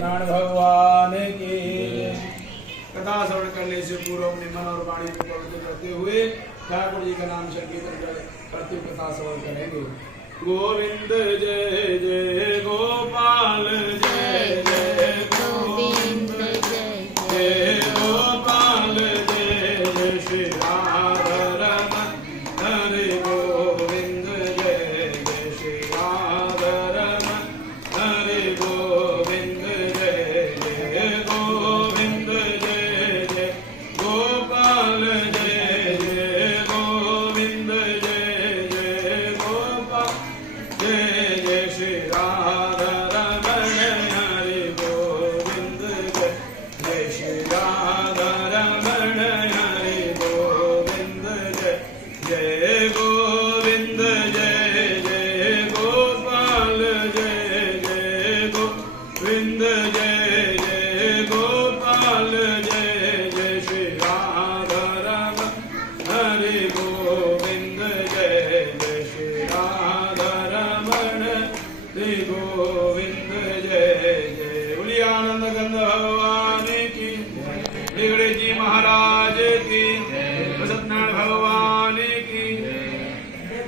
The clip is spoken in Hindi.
सत्यनारायण भगवान की। कथा श्रवण करने से पूर्व अपने मन और वाणी को पवित्र करते हुए ठाकुर जी का नाम संकीर्तन करते हुए कथा श्रवण करेंगे। गोविंद जय जय गोपाल जय जय गोविंद जय जय गोपाल जय जय श्री राधा रमण हरे गोविंद जय जय श्री राधा रमण हरे गोविंद जय जय गोविंद जय जय गोपाल जय जय गोविंद जय जय गोपाल जय जय श्री राधा रमण हरे गोविंद जय जय श्री राधा रमण हरे गोविंद जय जय गोविंद जय जय गोपाल जय जय गोविंद जय जय गोपाल जय जय श्री राधा रमण हरे गोविंद जय जय श्री राधा रमण हरे गोविंद जय जय। बोलिए आनंद गंध भगवान की, बिगड़े जी महाराज